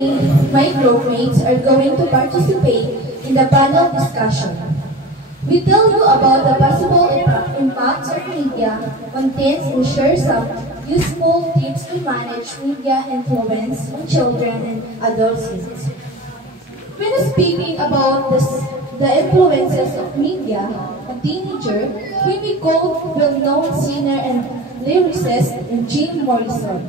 My groupmates are going to participate in the panel discussion. We tell you about the possible impacts of media, contents, and share some useful tips to manage media influence on children and adolescents. When speaking about the influences of media on teenager, we quote well-known singer and lyricist Jim Morrison,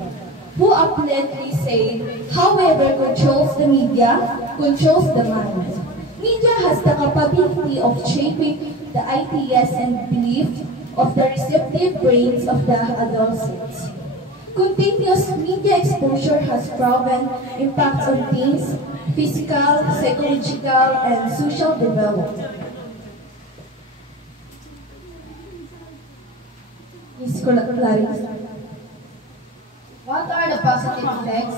who aptly said, "However controls the media, controls the mind." Media has the capability of shaping the ideas and beliefs of the receptive brains of the adolescents. Continuous media exposure has proven impacts on teens' physical, psychological, and social development. Ms. Clarice. What are the positive effects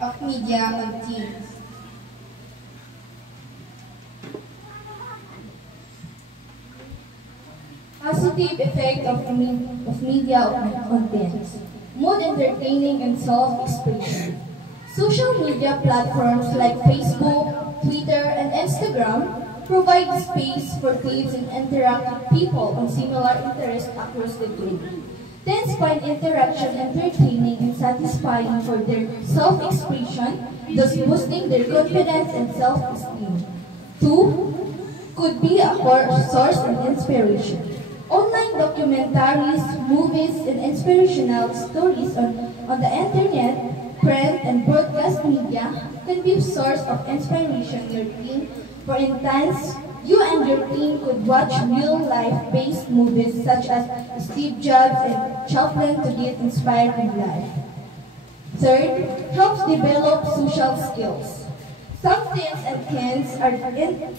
of media on teens? Positive effect of media on teens. Mood entertaining and self-expression. Social media platforms like Facebook, Twitter, and Instagram provide space for teens and interact with people on similar interests across the globe. Teens find interaction entertaining and satisfying for their self-expression, thus boosting their confidence and self-esteem. 2. Could be a source of inspiration. Online documentaries, movies, and inspirational stories on the internet, print, and broadcast media can be a source of inspiration in your teen. For instance, you and your team could watch real-life-based movies such as Steve Jobs and Chaplin to get inspired in life. Third, helps develop social skills. Some teens and teens are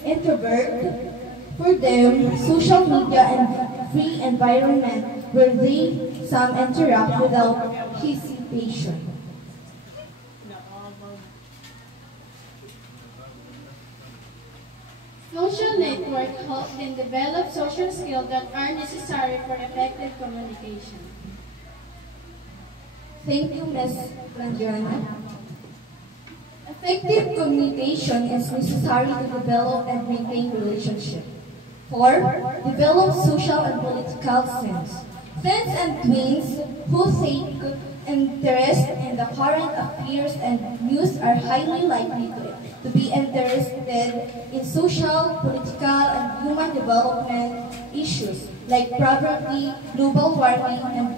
introverted. For them, social media and free environment where some interact without hesitation. Social networks help them develop social skills that are necessary for effective communication. Thank you, Ms. Landiana. Effective communication is necessary to develop and maintain relationships. 4. Develop social and political sense. Teens and tweens who take interest in the current affairs and news are highly likely to be interested in social, political, and human development issues like poverty, global warming, and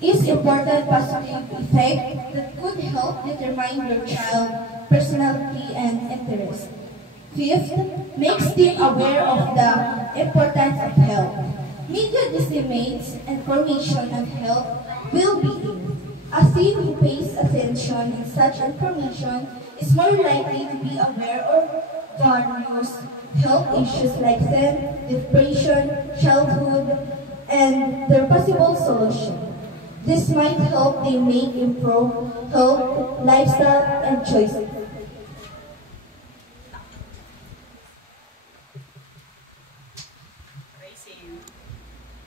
is important positive effect that could help determine your child's personality and interest. 5th, makes them aware of the importance of health. Media disseminates information on health well-being. A teen who pays attention in such information is more likely to be aware of various health issues like depression, childhood, and their possible solution. This might help them make improved health, lifestyle, and choices.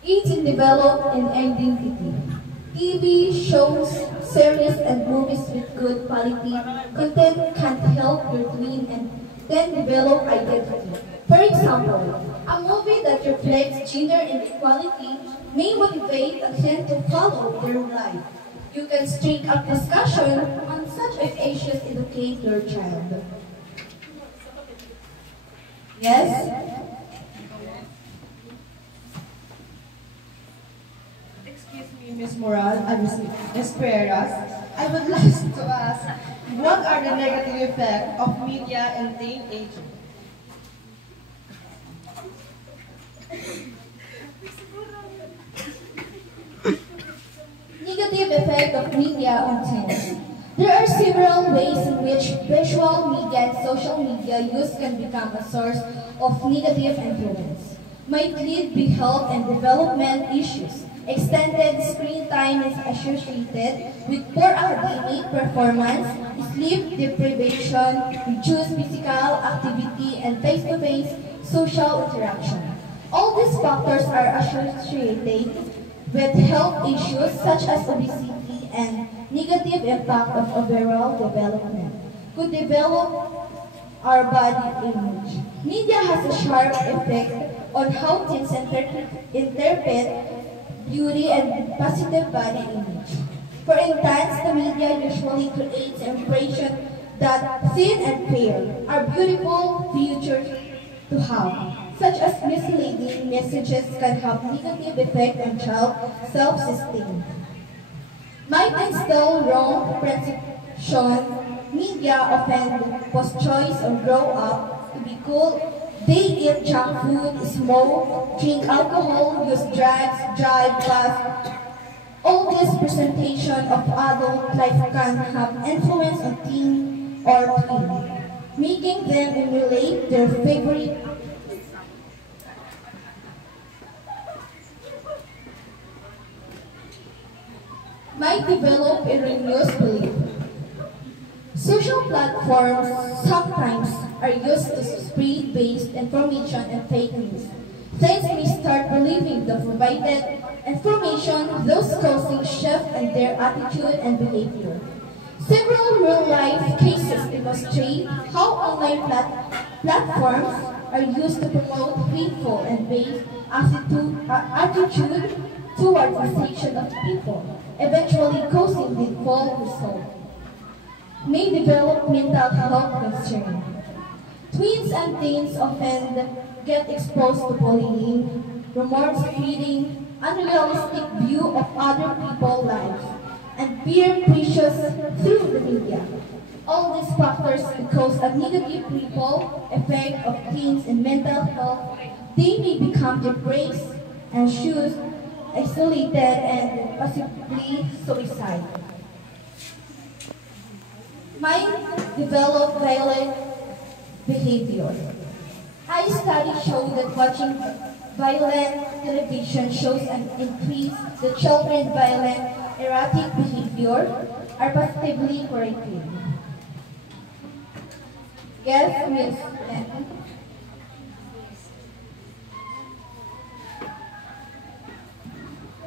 Age in development and identity. TV shows, series, and movies with good quality content can help your tween and then develop identity. For example, a movie that reflects gender inequality may motivate a teen to follow their life. You can strike up discussion on such issues to educate your child. Yes? Ms. Moral and Ms. Pereras, I would like to ask, what are the negative effects of media and teenagers? Negative effect of media on teens. There are several ways in which visual media and social media use can become a source of negative influence. Might lead to health and development issues. Extended screen time is associated with poor academic performance, sleep deprivation, reduced physical activity, and face-to-face social interaction. All these factors are associated with health issues such as obesity and negative impact of overall development. Could develop our body image. Media has a sharp effect on how teens interpret beauty and positive body image. For instance, the media usually creates an impression that thin and fair are beautiful features to have, such as misleading messages can have negative effect on child self-esteem. Might instill wrong perception. Media often post choice or grow up to be cool. They eat junk food, smoke, drink alcohol, use drugs, drive fast. All this presentation of adult life can have influence on teen or tween, making them emulate their favorite might develop erroneous belief. Social platforms sometimes are used to spread based information and fake news. Teens may start believing the provided information, thus causing shift in their attitude and behavior. Several real-life cases demonstrate how online platforms are used to promote hateful and base attitude towards a section of people, eventually causing default results. May develop mental health concerns. Tweens and teens often get exposed to bullying, remorse reading, unrealistic view of other people's lives, and peer pressures through the media. All these factors cause a negative ripple effect of teens in mental health. They may become depressed, anxious, isolated, and possibly suicide. Might develop violent behavior. A study showed that watching violent television shows an increase the children's violent erratic behavior are positively corrected. Yes, Miss.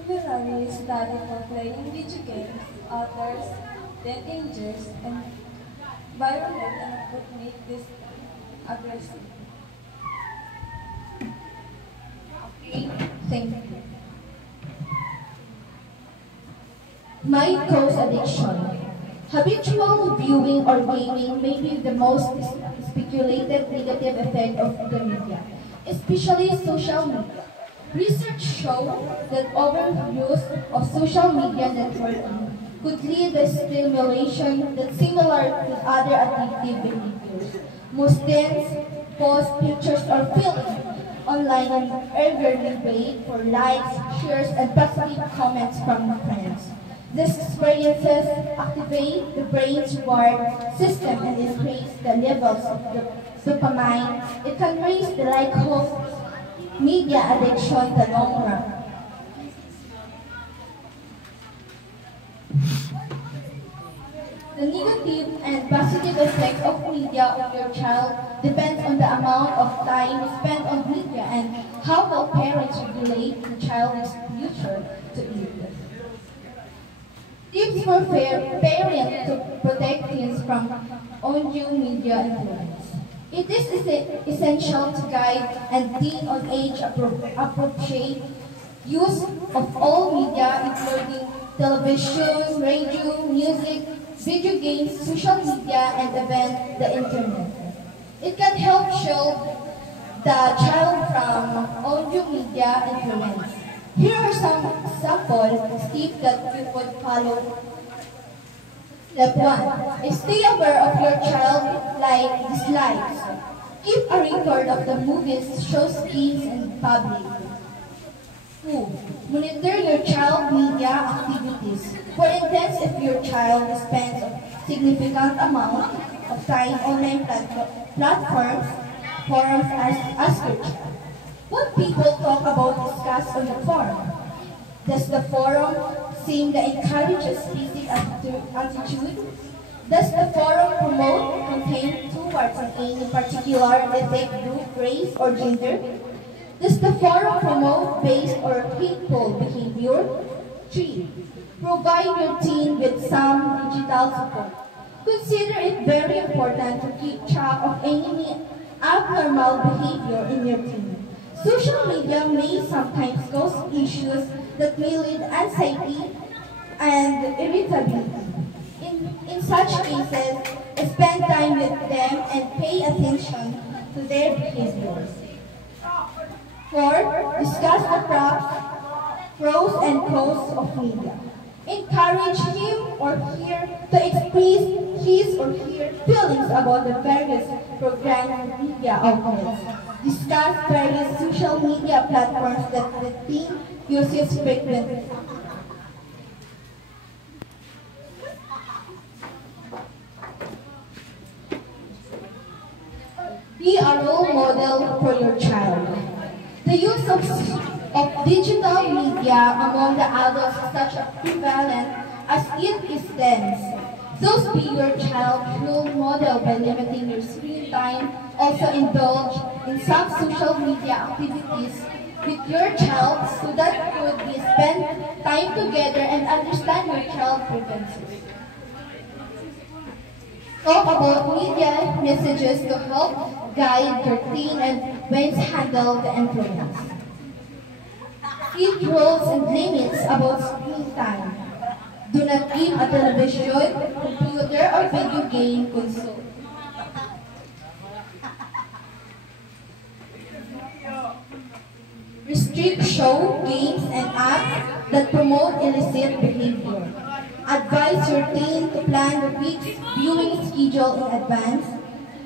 Similarly, study for playing video games, others, the dangers, and violent and could make this aggressive. Okay, thank you. Might cause addiction. Habitual viewing or gaming may be the most speculated negative effect of the media, especially social media. Research shows that overuse of social media networking could lead to stimulation that's similar to other addictive behaviors. Most teens post pictures or feelings online and eagerly wait for likes, shares, and positive comments from friends. These experiences activate the brain's reward system and increase the levels of the dopamine. It can raise the likelihood of media addiction in the long run. The negative and positive effect of media on your child depends on the amount of time spent on media and how well parents regulate the child's future to it. Tips for parents to protect teens from undue media influence. It is essential to guide and teen on age appropriate use of all media, including television, radio, music, video games, social media, and even the internet. It can help shield the child from undue media influence. Here are some sample steps that you could follow. Step 1. Stay aware of your child like dislikes. Keep a record of the movies, shows, games, in public. 2. Monitor your child media activities. For instance, if your child spends a significant amount of time online platforms, forums, ask your child. What people talk about discuss on the forum? Does the forum seem to encourage a specific attitude? Does the forum promote content towards any particular ethnic group, race, or gender? Does the forum promote based or hateful behavior? 3. Provide your teen with some digital support. Consider it very important to keep track of any abnormal behavior in your teen. Social media may sometimes cause issues that may lead anxiety and irritability. In such cases, spend time with them and pay attention to their behaviors. 4. Discuss the pros and cons of media. Encourage him or her to express his or her feelings about the various programs and media outlets. Discuss various social media platforms that the teen uses frequently. Be a role model for your child. The use of digital media among the adults is such a prevalent as it is dense. Thus be your child's role model by limiting your screen time. Also indulge in some social media activities with your child so that you could spend time together and understand your child's preferences. Talk about media messages to help guide your teen and when to handle the influence. Set rules and limits about screen time. Do not give a television, computer, or video game console. Restrict show, games, and apps that promote illicit behavior. Advise your teen to plan the week's viewing schedule in advance.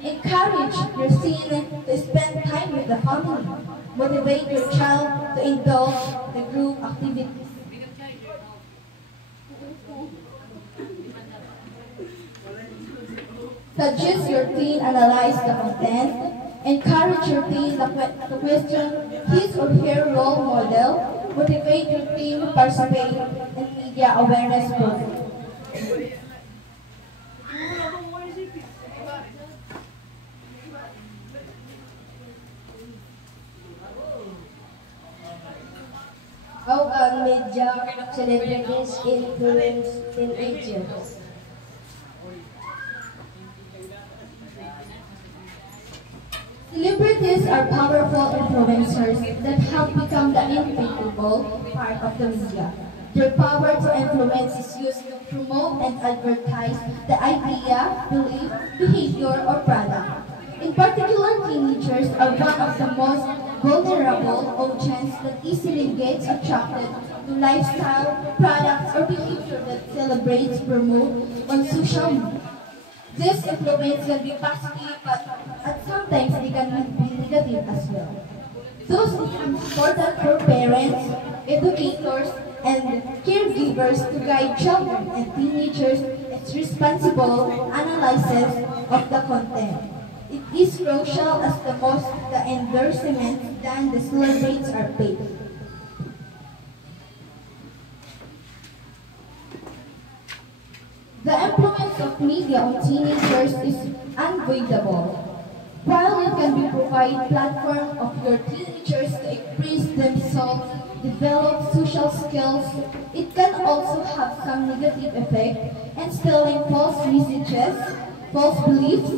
Encourage your teen to spend time with the family. Motivate your child to indulge the group activities. Suggest your teen analyze the content. Encourage your teen to question his or her role model. Motivate your teen to participate in media awareness programs. How can media celebrities influence teenagers? Celebrities are powerful influencers that help become the inevitable part of the media. Their power to influence is used to promote and advertise the idea, belief, behavior, or product. In particular, teenagers are one of the most vulnerable audience that easily gets attracted to lifestyle, products, or behavior that celebrates promote on social media. This influence can be positive, but sometimes they can be negative as well. Thus, it is important for parents, educators, and caregivers to guide children and teenagers in responsible analysis of the content. It is crucial as the endorsements than the celebrities are paid. The influence of media on teenagers is unavoidable. While it can be provide platform of your teenagers to express themselves, develop social skills, it can also have some negative effect, instilling false messages, false beliefs,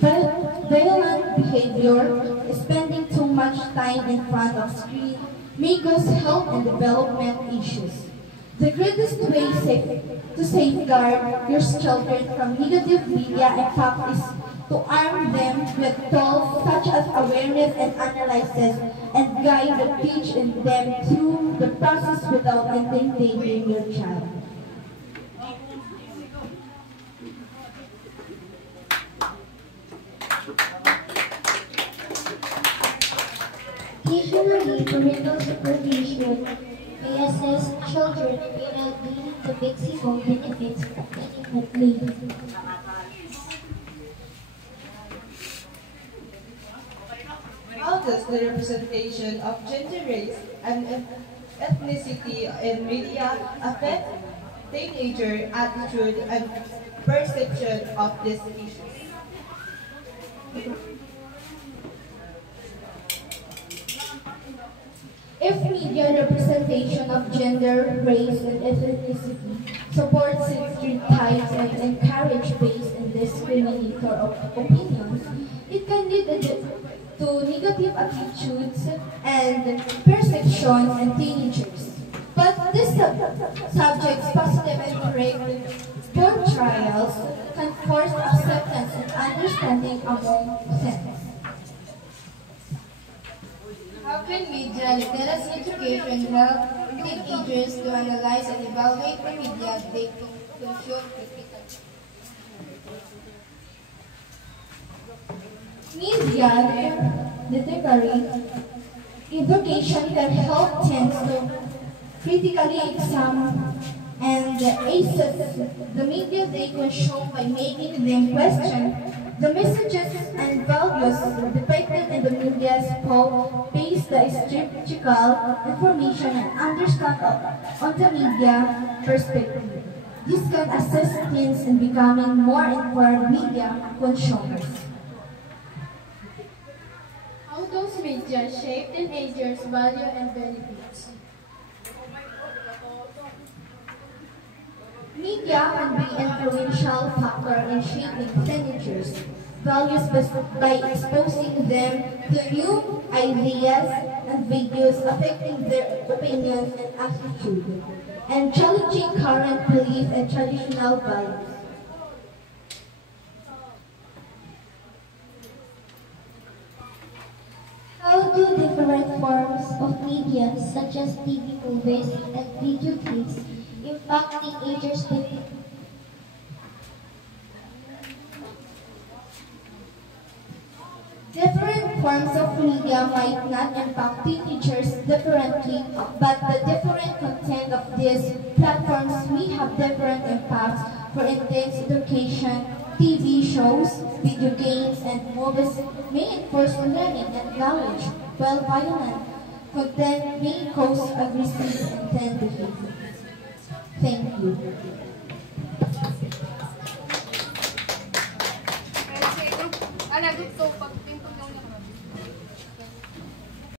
violent behavior, spending too much time in front of screen may cause health and development issues. The greatest way to safeguard your children from negative media impact is to arm them with tools such as awareness and analysis and guide and teach them through the process without intimidating your child. Additionally, parental supervision may assess children without leading to maximum benefits adequately. How does the representation of gender, race, and ethnicity in media affect teenager attitude and perception of these issues? If media representation of gender, race, and ethnicity supports stereotypes and encourage based and discriminatory opinions, it can lead to negative attitudes and perceptions in teenagers. But these subjects' positive and correct portrayals can force acceptance and understanding among them. How can media literacy education help teenagers to analyze and evaluate the media they consume critically? Media literary education can help teens to critically examine and assess the media they consume by making them question the messages and values depicted in the media's based the strategical information and understand on the media perspective. This can assist teens in becoming more informed media consumers. How does media shape teenagers' value and benefits? Media can be an influential factor in shaping teenagers' values by exposing them to new ideas and videos affecting their opinions and attitude, and challenging current beliefs and traditional values. How do different forms of media, such as TV, movies, and video games, impact teenagers differently? Different forms of media might not impact teenagers differently, but the different content of these platforms may have different impacts. For intense education, TV shows, video games, and movies may enforce learning and knowledge, while violent content may cause aggressive intent behavior. Thank you. Ano, gusto pag